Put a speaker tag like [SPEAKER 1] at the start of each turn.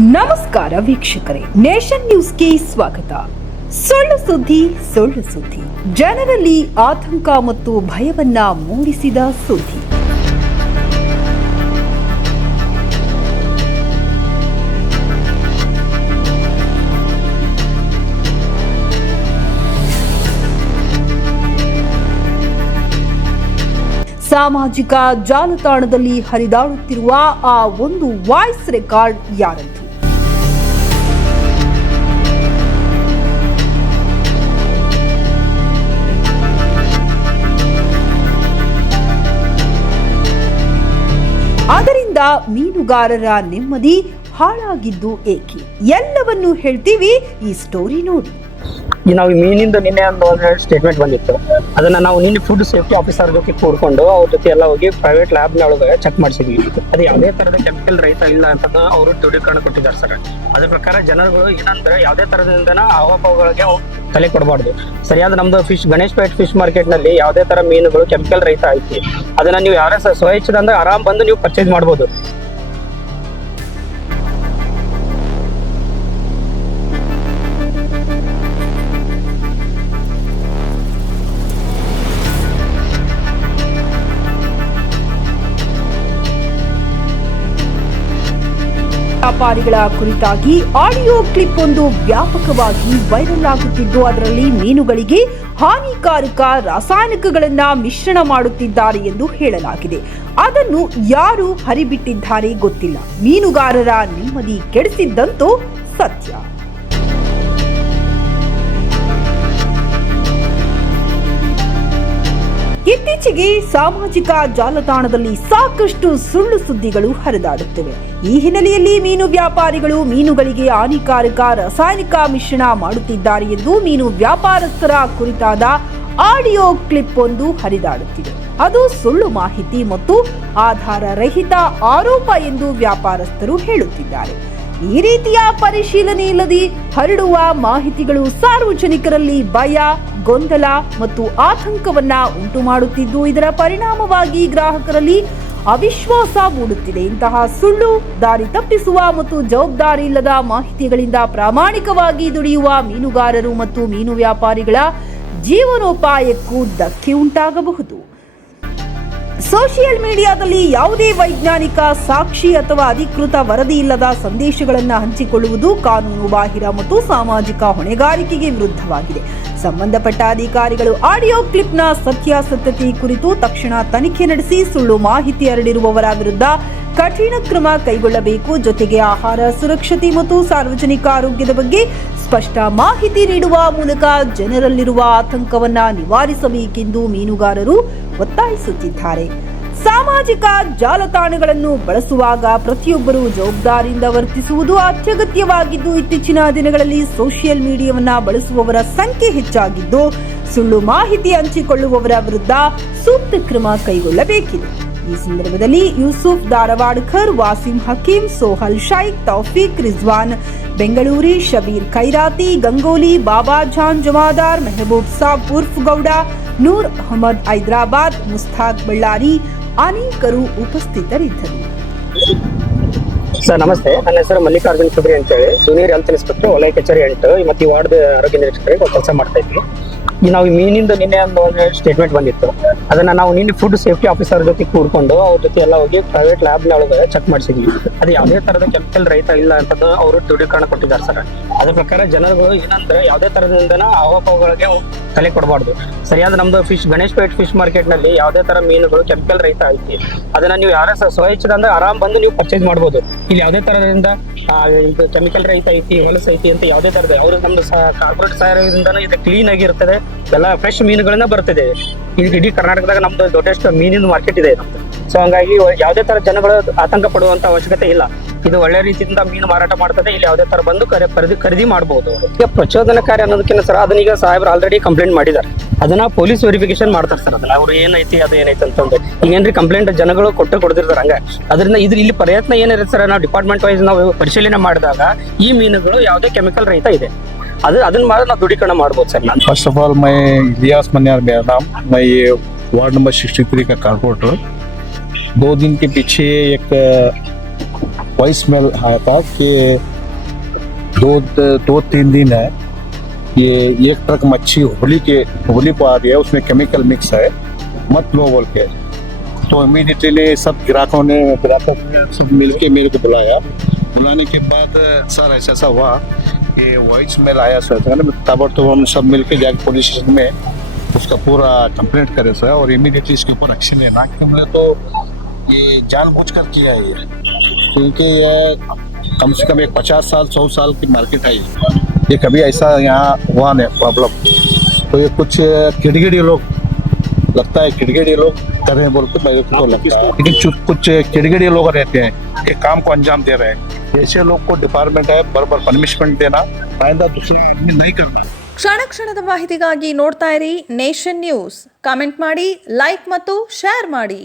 [SPEAKER 1] ನಮಸ್ಕಾರ ವೀಕ್ಷಕರೇ, ನೇಷನ್ ನ್ಯೂಸ್ಗೆ ಸ್ವಾಗತ. ಸುಳ್ಳು ಸುದ್ದಿ ಸುಳ್ಳು ಸುದ್ದಿ. ಜನರಲ್ಲಿ ಆತಂಕ ಮತ್ತು ಭಯವನ್ನ ಮೂಡಿಸಿದ ಸುದ್ದಿ. ಸಾಮಾಜಿಕ ಜಾಲತಾಣದಲ್ಲಿ ಹರಿದಾಡುತ್ತಿರುವ ಆ ಒಂದು ವಾಯ್ಸ್ ರೆಕಾರ್ಡ್ ಯಾರದ್ದು ಅದರಿಂದ ಮೀನುಗಾರರ ನೆಮ್ಮದಿ ಹಾಳಾಗಿದ್ದು ಏಕೆ? ಎಲ್ಲವನ್ನೂ ಹೇಳ್ತೀವಿ ಈ ಸ್ಟೋರಿ ನೋಡಿ.
[SPEAKER 2] ಈ ನಾವು ಮೀನಿಂದ ನಿನ್ನೆ ಒಂದು ಸ್ಟೇಟ್ಮೆಂಟ್ ಬಂದಿತ್ತು. ಅದನ್ನ ನಾವು ನಿನ್ನೆ ಫುಡ್ ಸೇಫ್ಟಿ ಆಫೀಸರ್ ಜೊತೆ ಕೂಡ್ಕೊಂಡು ಅವ್ರ ಜೊತೆ ಎಲ್ಲ ಹೋಗಿ ಪ್ರೈವೇಟ್ ಲ್ಯಾಬ್ ಒಳಗೆ ಚೆಕ್ ಮಾಡಿಸಿದ್ವಿ. ಅದು ಯಾವುದೇ ತರದ ಕೆಮಿಕಲ್ ರೈತ ಇಲ್ಲ ಅಂತ ಅವರು ದೃಢೀಕರಣ ಕೊಟ್ಟಿದ್ದಾರೆ ಸರ್. ಅದ್ರ ಪ್ರಕಾರ ಜನಗಳು ಏನಂದ್ರೆ ಯಾವುದೇ ತರದಿಂದನ ಅವಾಪಗಳಿಗೆ ತಲೆ ಕೊಡಬಾರ್ದು. ಸರಿಯಾದ ನಮ್ದು ಫಿಶ್ ಗಣೇಶ್ ಪೇಟ್ ಫಿಶ್ ಮಾರ್ಕೆಟ್ನಲ್ಲಿ ಯಾವುದೇ ತರ ಮೀನುಗಳು ಕೆಮಿಕಲ್ ರೈತ ಐತಿ. ಅದನ್ನ ನೀವು ಯಾರೇ ಸ- ಅಂದ್ರೆ ಆರಾಮ್ ಬಂದು ನೀವು ಪರ್ಚೇಸ್ ಮಾಡ್ಬೋದು.
[SPEAKER 1] ವ್ಯಾಪಾರಿಗಳ ಕುರಿತಾಗಿ ಆಡಿಯೋ ಕ್ಲಿಪ್ ಒಂದು ವ್ಯಾಪಕವಾಗಿ ವೈರಲ್ ಆಗುತ್ತಿದ್ದು, ಅದರಲ್ಲಿ ಮೀನುಗಳಿಗೆ ಹಾನಿಕಾರಕ ರಾಸಾಯನಿಕಗಳನ್ನ ಮಿಶ್ರಣ ಮಾಡುತ್ತಿದ್ದಾರೆ ಎಂದು ಹೇಳಲಾಗಿದೆ. ಅದನ್ನು ಯಾರು ಹರಿಬಿಟ್ಟಿದ್ದಾರೆ ಗೊತ್ತಿಲ್ಲ. ಮೀನುಗಾರರ ನೆಮ್ಮದಿ ಕೆಡಿಸಿದ್ದಂತೂ ಸತ್ಯ. ಇತ್ತೀಚೆಗೆ ಸಾಮಾಜಿಕ ಜಾಲತಾಣದಲ್ಲಿ ಸಾಕಷ್ಟು ಸುಳ್ಳು ಸುದ್ದಿಗಳು ಹರಿದಾಡುತ್ತಿವೆ. ಈ ಹಿನ್ನೆಲೆಯಲ್ಲಿ ಮೀನು ವ್ಯಾಪಾರಿಗಳು ಮೀನುಗಳಿಗೆ ಹಾನಿಕಾರಕ ರಾಸಾಯನಿಕ ಮಿಶ್ರಣ ಮಾಡುತ್ತಿದ್ದಾರೆ ಎಂದು ಮೀನು ವ್ಯಾಪಾರಸ್ಥರ ಕುರಿತಾದ ಆಡಿಯೋ ಕ್ಲಿಪ್ ಒಂದು ಹರಿದಾಡುತ್ತಿದೆ. ಅದು ಸುಳ್ಳು ಮಾಹಿತಿ ಮತ್ತು ಆಧಾರ ರಹಿತ ಆರೋಪ ಎಂದು ವ್ಯಾಪಾರಸ್ಥರು ಹೇಳುತ್ತಿದ್ದಾರೆ. ಈ ರೀತಿಯ ಪರಿಶೀಲನೆ ಇಲ್ಲದೆ ಹರಡುವ ಮಾಹಿತಿಗಳು ಸಾರ್ವಜನಿಕರಲ್ಲಿ ಭಯ, ಗೊಂದಲ ಮತ್ತು ಆತಂಕವನ್ನ ಉಂಟು ಮಾಡುತ್ತಿದ್ದು, ಇದರ ಪರಿಣಾಮವಾಗಿ ಗ್ರಾಹಕರಲ್ಲಿ ಅವಿಶ್ವಾಸ ಮೂಡುತ್ತಿದೆ. ಇಂತಹ ಸುಳ್ಳು, ದಾರಿ ತಪ್ಪಿಸುವ ಮತ್ತು ಜವಾಬ್ದಾರಿ ಇಲ್ಲದ ಮಾಹಿತಿಗಳಿಂದ ಪ್ರಾಮಾಣಿಕವಾಗಿ ದುಡಿಯುವ ಮೀನುಗಾರರು ಮತ್ತು ಮೀನು ವ್ಯಾಪಾರಿಗಳ ಜೀವನೋಪಾಯಕ್ಕೂ ಧಕ್ಕೆ ಉಂಟಾಗಬಹುದು. ಸೋಷಿಯಲ್ ಮೀಡಿಯಾದಲ್ಲಿ ಯಾವುದೇ ವೈಜ್ಞಾನಿಕ ಸಾಕ್ಷಿ ಅಥವಾ ಅಧಿಕೃತ ವರದಿ ಇಲ್ಲದ ಸಂದೇಶಗಳನ್ನು ಹಂಚಿಕೊಳ್ಳುವುದು ಕಾನೂನು ಬಾಹಿರ ಮತ್ತು ಸಾಮಾಜಿಕ ಹೊಣೆಗಾರಿಕೆಗೆ ವಿರುದ್ಧವಾಗಿದೆ. ಸಂಬಂಧಪಟ್ಟ ಅಧಿಕಾರಿಗಳು ಆಡಿಯೋ ಕ್ಲಿಪ್ನ ಸತ್ಯಾಸತ್ಯತೆ ಕುರಿತು ತಕ್ಷಣ ತನಿಖೆ ನಡೆಸಿ ಸುಳ್ಳು ಮಾಹಿತಿ ಹರಡಿರುವವರ ವಿರುದ್ಧ ಕಠಿಣ ಕ್ರಮ ಕೈಗೊಳ್ಳಬೇಕು. ಜೊತೆಗೆ ಆಹಾರ ಸುರಕ್ಷತೆ ಮತ್ತು ಸಾರ್ವಜನಿಕ ಆರೋಗ್ಯದ ಬಗ್ಗೆ ಸ್ಪಷ್ಟ ಮಾಹಿತಿ ನೀಡುವ ಮೂಲಕ ಜನರಲ್ಲಿರುವ ಆತಂಕವನ್ನ ನಿವಾರಿಸಬೇಕೆಂದು ಮೀನುಗಾರರು ಒತ್ತಾಯಿಸುತ್ತಿದ್ದಾರೆ. ಸಾಮಾಜಿಕ ಜಾಲತಾಣಗಳನ್ನು ಬಳಸುವಾಗ ಪ್ರತಿಯೊಬ್ಬರು ಜವಾಬ್ದಾರಿಯಿಂದ ವರ್ತಿಸುವುದು ಅತ್ಯಗತ್ಯವಾಗಿದ್ದು, ಇತ್ತೀಚಿನ ದಿನಗಳಲ್ಲಿ ಸೋಷಿಯಲ್ ಮೀಡಿಯಾವನ್ನ ಬಳಸುವವರ ಸಂಖ್ಯೆ ಹೆಚ್ಚಾಗಿದ್ದು, ಸುಳ್ಳು ಮಾಹಿತಿ ಹಂಚಿಕೊಳ್ಳುವವರ ವಿರುದ್ಧ ಸೂಕ್ತ ಕ್ರಮ ಕೈಗೊಳ್ಳಬೇಕಿದೆ. ಈ ಸಂದರ್ಭದಲ್ಲಿ ಯೂಸುಫ್ ಧಾರವಾಡ್ಕರ್ ವಾಸಿಂ ಹಕೀಂ ಸೋಹಲ್ ಶೈಖ್ ತೌಫೀಕ್ ರಿಜ್ವಾನ್ ಬೆಂಗಳೂರಿ ಶಬೀರ್ ಖೈರಾತಿ ಗಂಗೋಲಿ ಬಾಬಾ ಜಾನ್ ಜಮಾದಾರ್ ಮೆಹಬೂಬ್ ಸಾಬ್ ಉರ್ಫ್ ಗೌಡ ನೂರ್ ಅಹಮದ್ ಹೈದರಾಬಾದ್ ಮುಸ್ತಾಕ್ ಬಳ್ಳಾರಿ ಅನೇಕರು ಉಪಸ್ಥಿತರಿದ್ದರು
[SPEAKER 2] ಸರ್, ನಮಸ್ತೆ. ನನ್ನ ಹೆಸರು ಮಲ್ಲಿಕಾರ್ಜುನ್ ಅಂತ ಹೇಳಿ ಜೂನಿಯರ್ ಹೆಲ್ತ್ ಇನ್ಸ್ಪೆಕ್ಟರ್ ವಲಯ ಕಚೇರಿ ಎಂಟು. ಮತ್ತು ಈ ವಾರ್ಡ್ ಆರೋಗ್ಯ ನಿರೀಕ್ಷಕರಿಗೆ ಕೆಲಸ ಮಾಡ್ತಾ ಇದ್ವಿ. ಈ ನಾವು ಮೀನಿಂದ ನಿನ್ನೆ ಒಂದು ಸ್ಟೇಟ್ಮೆಂಟ್ ಬಂದಿತ್ತು. ಅದನ್ನ ನಾವು ನಿನ್ನೆ ಫುಡ್ ಸೇಫ್ಟಿ ಆಫೀಸರ್ ಜೊತೆ ಕೂಡ್ಕೊಂಡು ಅವ್ರ ಜೊತೆ ಎಲ್ಲ ಹೋಗಿ ಪ್ರೈವೇಟ್ ಲ್ಯಾಬ್ ಒಳಗೆ ಚೆಕ್ ಮಾಡಿಸಿದ್ವಿ. ಅದು ಯಾವುದೇ ತರದ ಕೆಮಿಕಲ್ ರೈತ ಇಲ್ಲ ಅಂತ ಅವರು ದೃಢೀಕರಣ ಕೊಟ್ಟಿದ್ದಾರೆ ಸರ್. ಅದ್ರ ಪ್ರಕಾರ ಜನರುಗಳು ಏನಂದ್ರೆ ಯಾವುದೇ ತರದಿಂದನ ಅವಾಪಗಳಿಗೆ ತಲೆ ಕೊಡಬಾರ್ದು. ಸರಿಯಾದ ನಮ್ದು ಫಿಶ್ ಗಣೇಶ್ ಪೇಟ್ ಫಿಶ್ ಮಾರ್ಕೆಟ್ನಲ್ಲಿ ಯಾವುದೇ ತರ ಮೀನುಗಳು ಕೆಮಿಕಲ್ ರೈತ ಐತಿ. ಅದನ್ನ ನೀವು ಯಾರೇ ಸ- ಅಂದ್ರೆ ಆರಾಮ್ ಬಂದು ನೀವು ಪರ್ಚೇಸ್ ಮಾಡ್ಬೋದು. ಇಲ್ಲಿ ಯಾವುದೇ ತರದಿಂದ ಇದು ಕೆಮಿಕಲ್ ರೈತ ಐತಿ, ಹೊಲಸು ಐತಿ ಅಂತ ಯಾವುದೇ ತರದ, ಅವರು ನಮ್ದು ಕಾರ್ಪೊರೇಟ್ ಸಹಾಯದಿಂದ ಇದು ಕ್ಲೀನ್ ಆಗಿರ್ತದೆ ಎಲ್ಲ ಫ್ರೆಶ್ ಮೀನುಗಳನ್ನ ಬರ್ತದೆ. ಈಗ ಇಡೀ ಕರ್ನಾಟಕದಾಗ ನಮ್ದು ದೊಡ್ಡಷ್ಟು ಮೀನಿನ ಮಾರ್ಕೆಟ್ ಇದೆ ಸೊ ಹಂಗಾಗಿ ಯಾವುದೇ ತರ ಜನಗಳು ಆತಂಕ ಪಡುವಂತ ಅವಶ್ಯಕತೆ ಇಲ್ಲ. ಇದು ಒಳ್ಳೆ ರೀತಿಯಿಂದ ಮೀನು ಮಾರಾಟ ಮಾಡ್ತದೆ. ಇಲ್ಲಿ ಯಾವುದೇ ತರ ಬಂದು ಖರೆ- ಖರೀದಿ ಖರೀದಿ ಮಾಡಬಹುದು ಈಗ ಪ್ರಚೋದನಕಾರಿ ಅನ್ನೋದಕ್ಕಿಂತ ಸರ್ ಅದನ್ನ ಈಗ ಸಾಹೇಬ್ರು ಆಲ್ರೆಡಿ ಕಂಪ್ಲೇಂಟ್ ಮಾಡಿದ್ದಾರೆ. ಅದನ್ನ ಪೊಲೀಸ್ ವೆರಿಫಿಕೇಶನ್ ಮಾಡ್ತಾರೆ ಸರ್ ಅದನ್ನ ಅವ್ರು ಏನೈತಿ ಅದು ಏನೈತಿ ಅಂತಂದು ಈಗ ಏನ್ರಿ ಕಂಪ್ಲೇಂಟ್ ಜನಗಳು ಕೊಟ್ಟು ಕೊಡ್ತಿರ್ತಾರೆ ಹಂಗ ಅದರಿಂದ ಇದ್ರ ಇಲ್ಲಿ ಪ್ರಯತ್ನ ಏನಿರುತ್ತೆ ಸರ್ ನಾವು ಡಿಪಾರ್ಟ್ಮೆಂಟ್ ವೈಸ್ ನಾವು ಪರಿಶೀಲನೆ ಮಾಡಿದಾಗ ಈ ಮೀನುಗಳು ಯಾವುದೇ ಕೆಮಿಕಲ್ ರಹಿತ ಇದೆ ಅದು ಅದನ್ನ ಮಾತ್ರ ನಾವು ದೃಢೀಕರಣ ಮಾಡ್ಬೋದು ಸರ್ ನಾನು
[SPEAKER 3] फर्स्ट ऑफ ऑल मैं इलियास मनियार मेरा नाम मैं ये वार्ड नंबर सिक्सटी थ्री का कारपोरेटर दो दिन के पीछे एक वॉइस मेल आया था कि दो दो तीन दिन है ये एक ट्रक मच्छी होली के, होली को आ रही है, उसमें केमिकल मिक्स है, मत लो बोल के। तो इमीडिएटली सब ग्राहकों ने ग्राहकों ने सब मिलके मेरे को बुलाया। बुलाने के बाद, सर, ऐसा ऐसा हुआ कि वॉइस मेल आया, सर तो ना ताबड़तोड़ हम सब मिल के जाके पुलिस स्टेशन में उसका पूरा कंप्लेंट करे, सर, और इमीडिएटली इसके ऊपर एक्शन लेना क्योंकि हमने तो ये जानबूझ कर किया है क्योंकि ये कम से कम एक पचास साल, सौ साल की मार्केट है ये ये कभी ऐसा यहाँ हुआ नहीं प्रॉब्लम तो ये कुछ किड़गिड़ी लोग लगता है किड़गिड़ी लोग कर रहे हैं बोल के मेरे को तो लगता है लेकिन चु- कुछ किड़गिड़ी लोग रहते हैं ये काम को अंजाम दे रहे हैं ऐसे लोग को डिपार्टमेंट है बराबर पनिशमेंट देना आइंदा दूसरे आदमी नहीं करना
[SPEAKER 4] ಕ್ಷಣ ಕ್ಷಣದ ಮಾಹಿತಿಗಾಗಿ ನೋಡ್ತಾ ಇರಿ ನೇಷನ್ ನ್ಯೂಸ್ ಕಾಮೆಂಟ್ ಮಾಡಿ ಲೈಕ್ ಮತ್ತು ಶೇರ್ ಮಾಡಿ